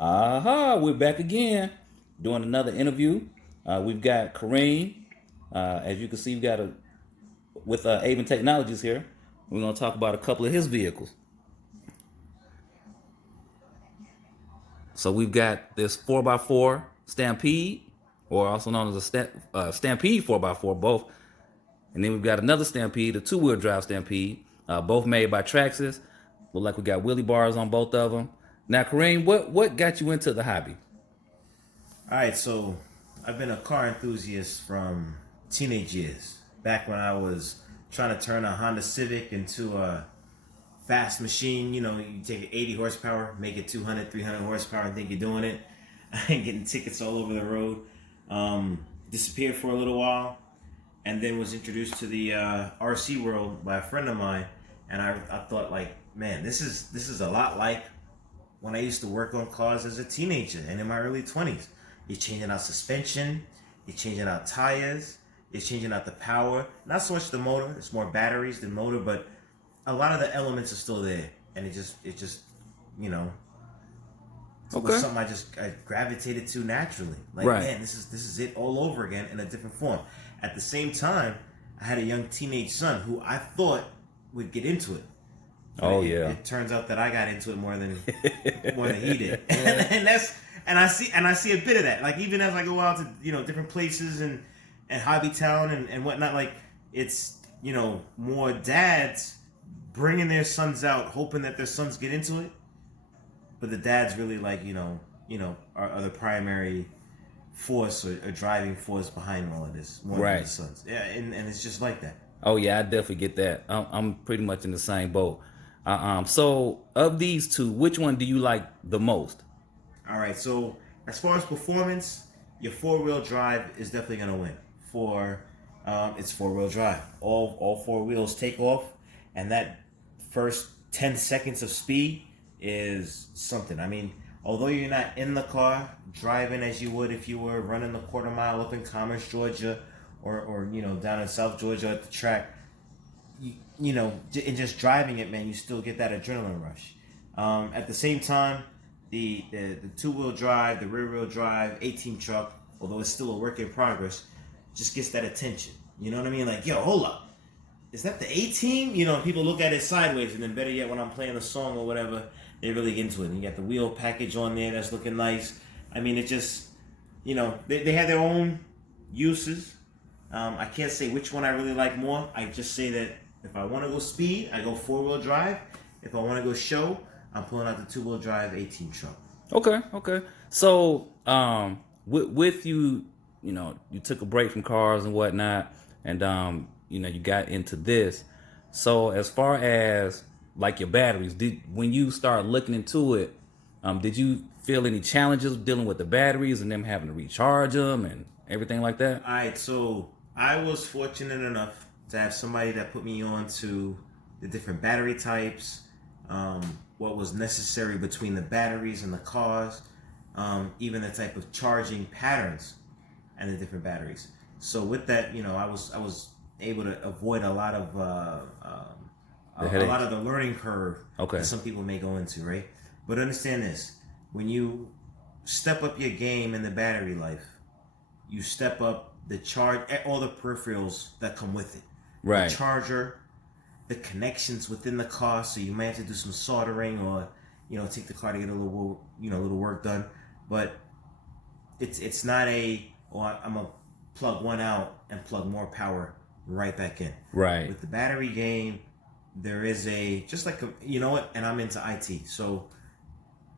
Aha, we're back again doing another interview. We've got Kareem. As you can see, we've got with Avon Technologies here. We're going to talk about a couple of his vehicles. So we've got this 4x4 Stampede, or also known as a Stampede 4x4, both. And then we've got another Stampede, a two-wheel drive Stampede, both made by Traxxas. Look like we got wheelie bars on both of them. Now, Kareem, what got you into the hobby? All right, so I've been a car enthusiast from teenage years. Back when I was trying to turn a Honda Civic into a fast machine, you take 80 horsepower, make it 200, 300 horsepower, and think you're doing it. And getting tickets all over the road. Disappeared for a little while, and then was introduced to the RC world by a friend of mine. And I thought, like, man, this is a lot like when I used to work on cars as a teenager and in my early 20s. You're changing out suspension, you're changing out tires, you're changing out the power. Not so much the motor, it's more batteries than motor, but a lot of the elements are still there. And it just was something I gravitated to naturally. Like, right. Man, this is it all over again in a different form. At the same time, I had a young teenage son who I thought would get into it. Oh, yeah. It turns out that I got into it more than he did. And I see a bit of that. Like, even as I go out to, different places and Hobby Town and whatnot, like, it's, more dads bringing their sons out, hoping that their sons get into it. But the dads really, like, are the primary force or driving force behind all of this. More than the sons. Yeah, and it's just like that. Oh, yeah, I definitely get that. I'm pretty much in the same boat. So, of these two, which one do you like the most? All right, so as far as performance, your four-wheel drive is definitely going to win. It's four-wheel drive. All four wheels take off, and that first 10 seconds of speed is something. I mean, although you're not in the car driving as you would if you were running the quarter mile up in Commerce, Georgia, or down in South Georgia at the track, and just driving it, man, you still get that adrenaline rush. At the same time, the two-wheel drive, the rear-wheel drive, 18 truck, although it's still a work in progress, just gets that attention. You know what I mean? Like, yo, hold up. Is that the 18? People look at it sideways, and then better yet, when I'm playing a song or whatever, they really get into it. And you got the wheel package on there that's looking nice. I mean, it just, they have their own uses. I can't say which one I really like more. I just say that if I want to go speed, I go four-wheel drive. If I want to go show, I'm pulling out the two-wheel drive 18 truck. Okay. So, with you, you took a break from cars and whatnot, and you got into this. So, as far as like your batteries, when you start looking into it, did you feel any challenges dealing with the batteries and them having to recharge them and everything like that? All right, so I was fortunate enough to have somebody that put me on to the different battery types, what was necessary between the batteries and the cars, even the type of charging patterns and the different batteries. So with that, I was able to avoid a lot of the learning curve that some people may go into, right? But understand this: when you step up your game in the battery life, you step up the charge, all the peripherals that come with it. Right. The charger, the connections within the car, so you may have to do some soldering or, take the car to get a little work done. But it's not I'm gonna plug one out and plug more power right back in. Right. With the battery game, there is and I'm into IT, so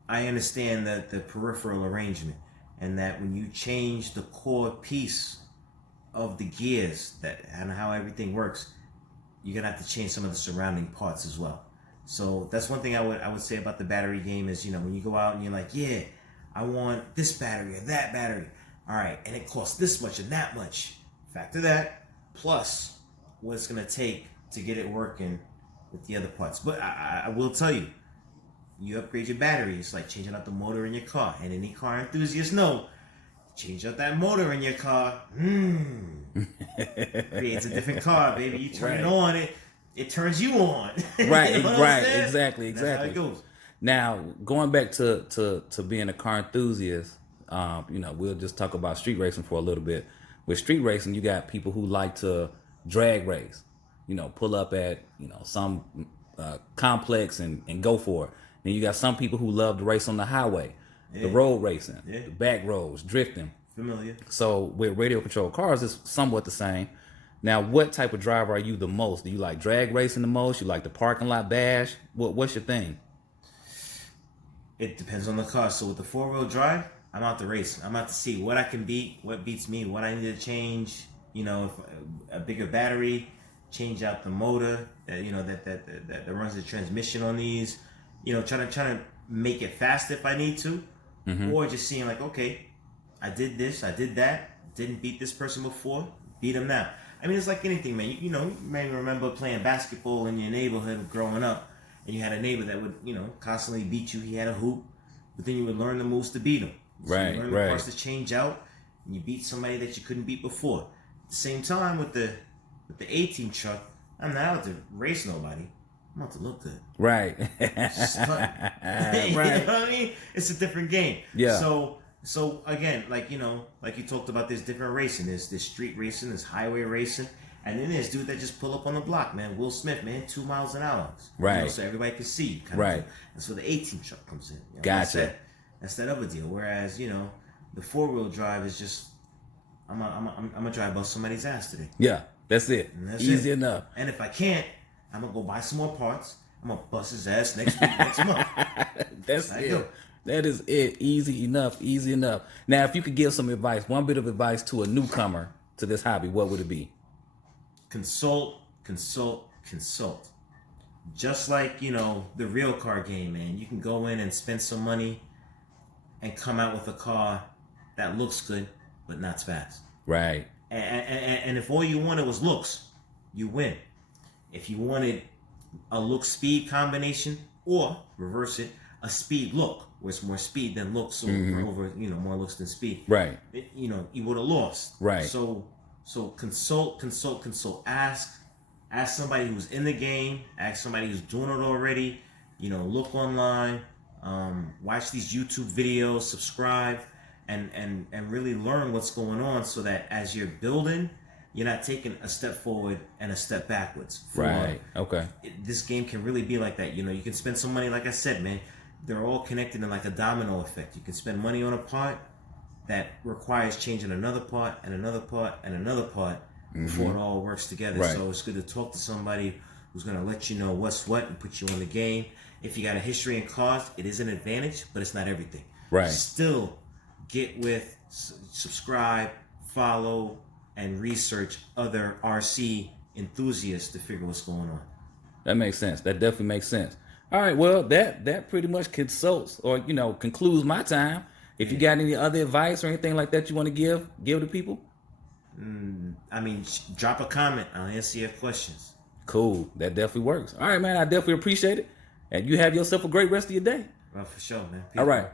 I understand that the peripheral arrangement, and that when you change the core piece of the gears and how everything works, you're gonna have to change some of the surrounding parts as well. So that's one thing I would say about the battery game is, when you go out and you're like, yeah, I want this battery or that battery. All right, and it costs this much and that much. Factor that plus what it's gonna take to get it working with the other parts. But I will tell you, you upgrade your battery, it's like changing out the motor in your car. And any car enthusiasts know, change out that motor in your car, creates a different car, baby. You turn it on, it turns you on. Right, right, exactly. That's how it goes. Now, going back to being a car enthusiast, we'll just talk about street racing for a little bit. With street racing, you got people who like to drag race, pull up at, some complex and go for it. Then you got some people who love to race on the highway, the road racing, the back roads, drifting. Familiar. So with radio controlled cars, it's somewhat the same. Now, what type of driver are you the most? Do you like drag racing the most? You like the parking lot bash? What's your thing? It depends on the car. So with the 4-wheel drive, I'm out to race. I'm out to see what I can beat, what beats me, what I need to change. If a bigger battery, change out the motor. That runs the transmission on these. Trying to make it fast if I need to, or just seeing like, okay, I did this, I did that, didn't beat this person before, beat him now. I mean, it's like anything, man. You may remember playing basketball in your neighborhood growing up, and you had a neighbor that would, constantly beat you. He had a hoop, but then you would learn the moves to beat him. So right, you learn the parts to change out, and you beat somebody that you couldn't beat before. At the same time, with the A-Team truck, I'm not out to race nobody. I'm out to look good. Right. You know what I mean? It's a different game. Yeah. So again, like you talked about, there's different racing. There's street racing, there's highway racing, and then there's dude that just pull up on the block, man. Will Smith, man, 2 miles an hour. Right. So everybody can see you. Right. That's where the A-Team truck comes in. Gotcha. That's that other deal. Whereas, the 4-wheel drive is just, I'm gonna drive above somebody's ass today. Yeah, that's it. Easy enough. And if I can't, I'm gonna go buy some more parts. I'm gonna bust his ass next week, next month. That's it. That is it. Easy enough. Now, if you could give some advice, one bit of advice to a newcomer to this hobby, what would it be? Consult. Just like, the real car game, man. You can go in and spend some money and come out with a car that looks good, but not fast. Right. And if all you wanted was looks, you win. If you wanted a look-speed combination, or reverse it, a speed-look, where it's more speed than looks, over more looks than speed. Right. You would have lost. Right. So consult. Ask somebody who's in the game. Ask somebody who's doing it already. Look online. Watch these YouTube videos. Subscribe, and really learn what's going on, so that as you're building, you're not taking a step forward and a step backwards. Right. Okay. This game can really be like that. You can spend some money, like I said, man. They're all connected in like a domino effect. You can spend money on a part that requires changing another part and another part and another part before it all works together. Right. So it's good to talk to somebody who's going to let you know what's what and put you in the game. If you got a history in cars, it is an advantage, but it's not everything. Right. Still get with, subscribe, follow, and research other RC enthusiasts to figure what's going on. That makes sense. That definitely makes sense. All right, well, that pretty much consults or concludes my time. If you got any other advice or anything like that you want to give to people, drop a comment. I'll answer your questions. Cool. That definitely works. All right, man. I definitely appreciate it, and you have yourself a great rest of your day. Well, for sure, man. Peace. All right.